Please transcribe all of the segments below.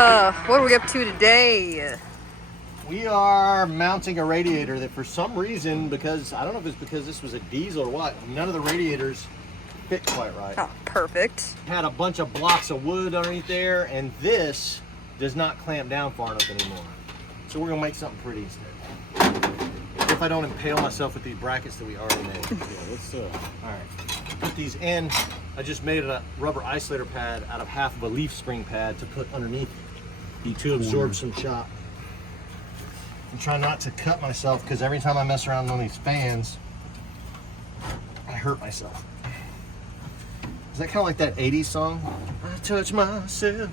What are we up to today? We are mounting a radiator that for some reason, because I don't know if it's because this was a diesel or what, none of the radiators fit quite right. Oh, perfect. Had a bunch of blocks of wood underneath there, and this does not clamp down far enough anymore. So we're gonna make something pretty instead. If I don't impale myself with these brackets that we already made. Yeah, let's all right. Put these in. I just made a rubber isolator pad out of half of a leaf spring pad to put underneath to absorb some shock. I'm trying not to cut myself because every time I mess around on these fans, I hurt myself. Is that kind of like that 80s song? I touch myself.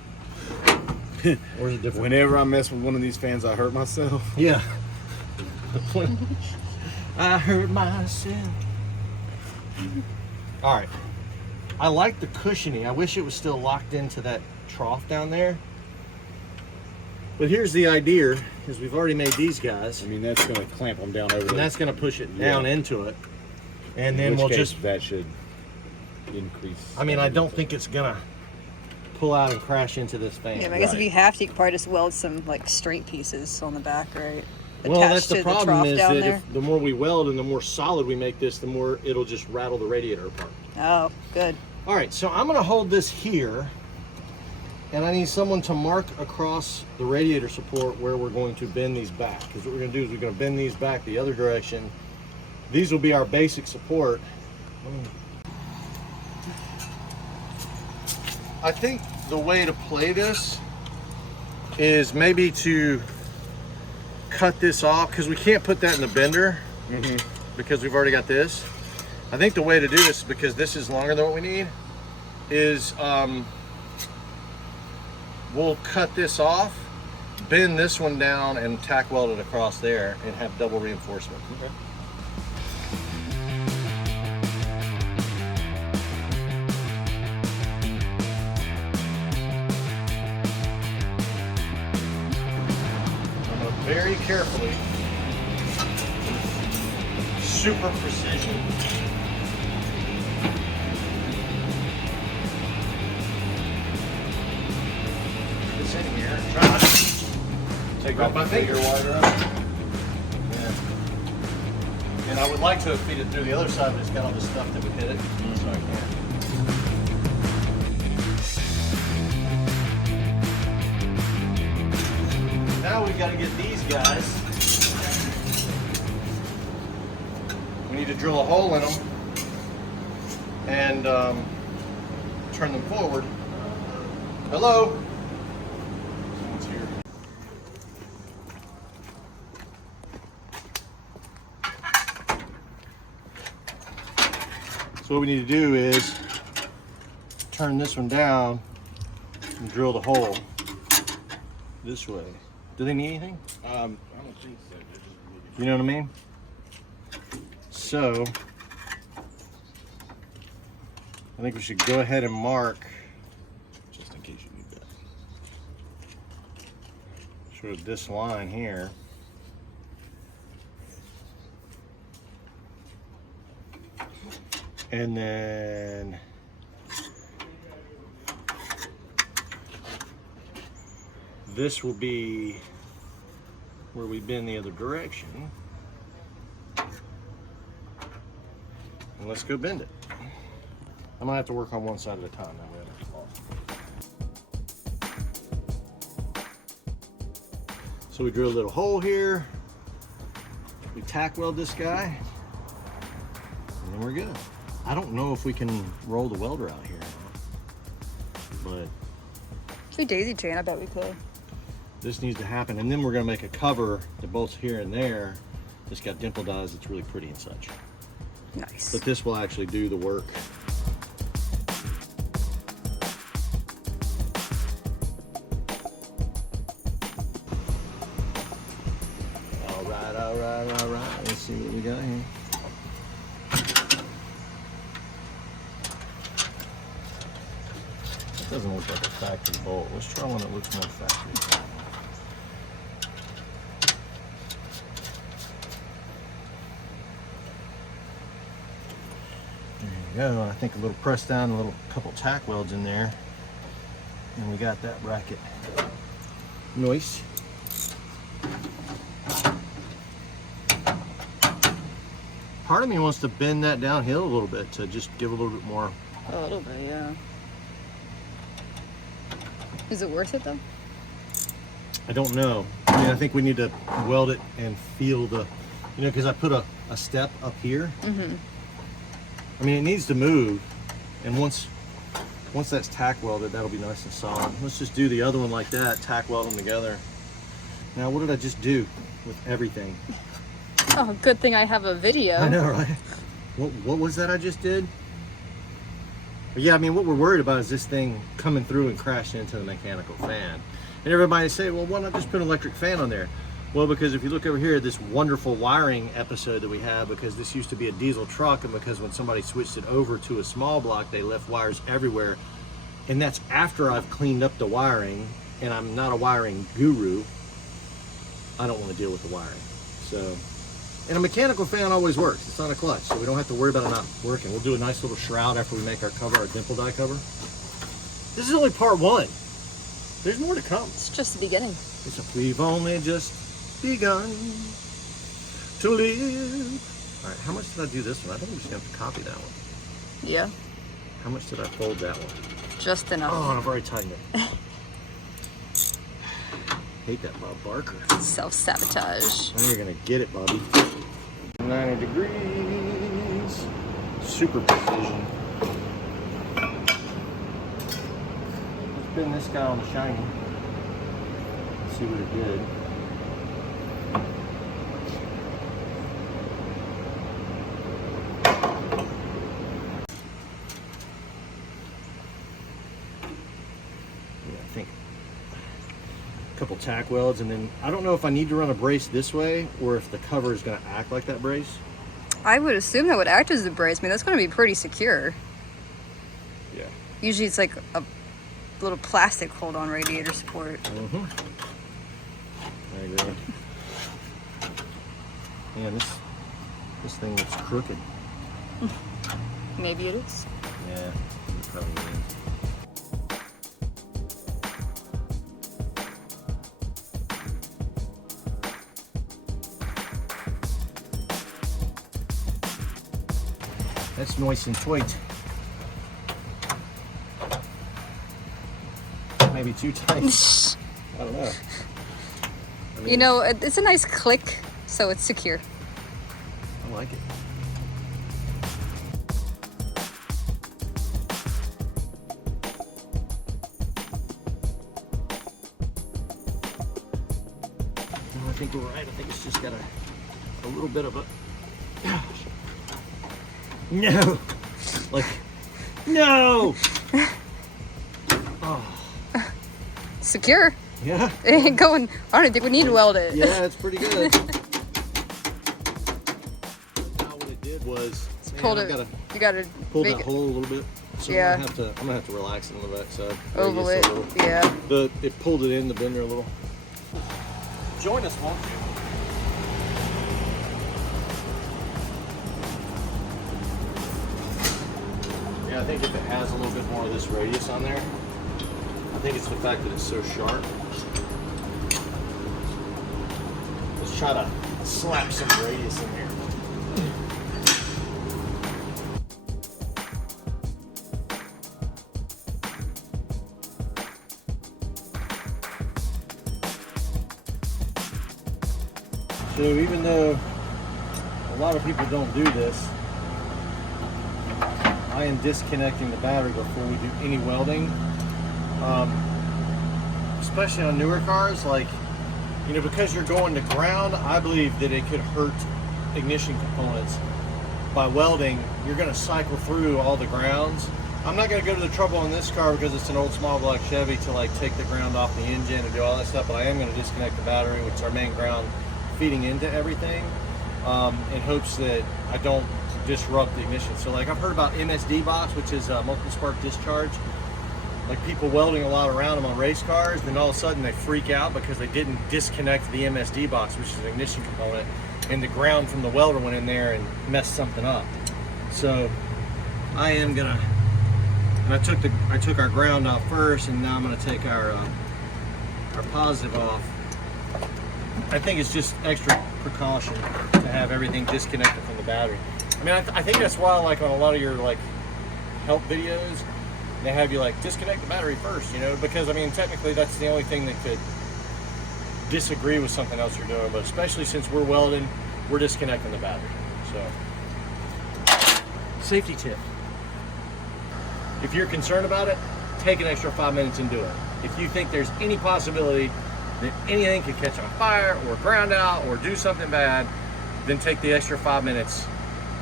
Or is it different? Whenever I mess with one of these fans, I hurt myself. Yeah. I hurt myself. All right. I like the cushioning. I wish it was still locked into that trough down there. But here's the idea, because we've already made these guys. I mean, that's going to clamp them down over there. And that's going to push it down into it. And then we'll just... that should increase. I mean, I don't think it's going to pull out and crash into this fan. Yeah, but I guess if you have to, you could probably just weld some like straight pieces on the back, right? Well, that's the problem is that there. if the more we weld and the more solid we make this, the more it'll just rattle the radiator apart. Oh, good. All right, so I'm going to hold this here, and I need someone to mark across the radiator support where we're going to bend these back. Because what we're going to do is we're going to bend these back the other direction. These will be our basic support. I think the way to play this is maybe to cut this off, because we can't put that in the bender because we've already got this. I think the way to do this, because this is longer than what we need, is we'll cut this off, bend this one down, and tack weld it across there and have double reinforcement. Okay. I'm going to very carefully, super precision, in here, try not to take off my finger wider up. Yeah. And I would like to feed it through the other side, but it's got all this stuff that would hit it, so I can't. Now we've got to get these guys. We need to drill a hole in them and turn them forward. Hello? So what we need to do is turn this one down and drill the hole this way. Do they need anything? I don't think so. You know what I mean? So I think we should go ahead and mark, Just in case you need that. sort of this line here. And then this will be where we bend the other direction. And let's go bend it. I'm gonna have to work on one side at a time. That way I don't fall. So we drill a little hole here. We tack weld this guy, and then we're good. I don't know if we can roll the welder out here, but If we daisy chain, I bet we could. this needs to happen. And then we're gonna make a cover that bolts here and there. It's got dimple dies. It's really pretty and such. Nice. But this will actually do the work. All right, all right, all right. Let's see what we got here. Doesn't look like a factory bolt. Let's try one that looks more factory. There you go. I think a little press down, a couple tack welds in there, and we got that bracket Nice. Part of me wants to bend that downhill a little bit to just give a little bit more. A little bit, yeah. Is it worth it though? I don't know. I mean, I think we need to weld it and feel the, you know, because I put a step up here. Mm-hmm. I mean, it needs to move, and once that's tack welded, that'll be nice and solid. Let's just do the other one like that, tack weld them together. Now, what did I just do with everything? Oh, good thing I have a video. I know, right? What was that I just did? But yeah, I mean, what we're worried about is this thing coming through and crashing into the mechanical fan. And everybody say, well, why not just put an electric fan on there? Well, because if you look over here, this wonderful wiring episode that we have, because this used to be a diesel truck, and because when somebody switched it over to a small block, they left wires everywhere. And that's after I've cleaned up the wiring, and I'm not a wiring guru. I don't want to deal with the wiring. So, and a mechanical fan always works. It's not a clutch, so we don't have to worry about it not working. We'll do a nice little shroud after we make our cover, our dimple die cover. This is only part one. There's more to come. It's just the beginning. We've only just begun to live. All right, how much did I do this one? I think I'm just gonna have to copy that one. Yeah. How much did I fold that one? Just enough. Oh, I've already tightened it. Hate that Bob Barker. Self-sabotage. Now you're gonna get it, Bobby. 90 degrees. Super precision. Let's spin this guy on the shiny. See what it did. I think a couple tack welds, and then I don't know if I need to run a brace this way or if the cover is going to act like that brace. I would assume that would act as a brace. I mean, that's going to be pretty secure. Yeah. Usually it's like a little plastic hold-on radiator support. Mm-hmm. I agree. Man, this thing looks crooked. Maybe it is. Yeah, it probably is. That's nice and tight. Maybe too tight. I don't know. I mean, You know, it's a nice click, so it's secure. I like it. No, I think we're right. I think it's just got a little bit of a... No! Like, no! Oh. Secure. Yeah. It ain't going. I don't think we need to weld it. Yeah, it's pretty good. Now what it did was, Pulled it. You gotta pull make that it hole a little bit. So Yeah. I'm gonna have to relax it on the back side. oval it. Just a little. Yeah. It pulled it in the bender a little. Join us, won't you? Yeah, I think if it has a little bit more of this radius on there, I think it's the fact that it's so sharp. Let's try to slap some radius in here. So even though a lot of people don't do this, I am disconnecting the battery before we do any welding. Especially on newer cars, like, you know, because you're going to ground, I believe that it could hurt ignition components. By welding, you're going to cycle through all the grounds. I'm not going to go to the trouble on this car because it's an old small block Chevy to like take the ground off the engine and do all that stuff, but I am going to disconnect the battery, which is our main ground feeding into everything, in hopes that I don't disrupt the ignition. So like I've heard about MSD box, which is multiple spark discharge. Like people welding a lot around them on race cars, then all of a sudden they freak out because they didn't disconnect the MSD box, which is an ignition component, and the ground from the welder went in there and messed something up. So I am gonna, and I took our ground out first, and now I'm gonna take our our positive off, I think it's just extra precaution to have everything disconnected from the battery. I mean, I think that's why, like, on a lot of your like help videos, they have you like disconnect the battery first, you know, because I mean, technically that's the only thing that could disagree with something else you're doing, but especially since we're welding, we're disconnecting the battery. So, safety tip. If you're concerned about it, take an extra 5 minutes and do it. If you think there's any possibility that anything could catch on fire or ground out or do something bad, then take the extra 5 minutes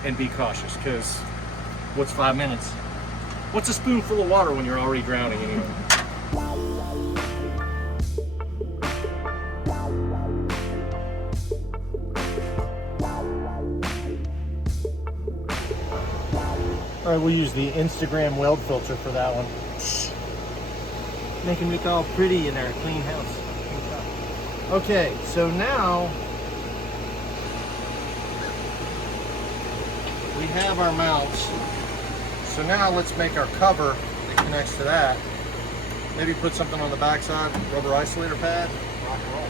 and be cautious, because what's 5 minutes? What's a spoonful of water when you're already drowning anyway? All right, we'll use the Instagram weld filter for that one. Making me look all pretty in our clean house. Okay, so now we have our mounts. So now let's make our cover that connects to that. Maybe put something on the backside, rubber isolator pad. Rock and roll.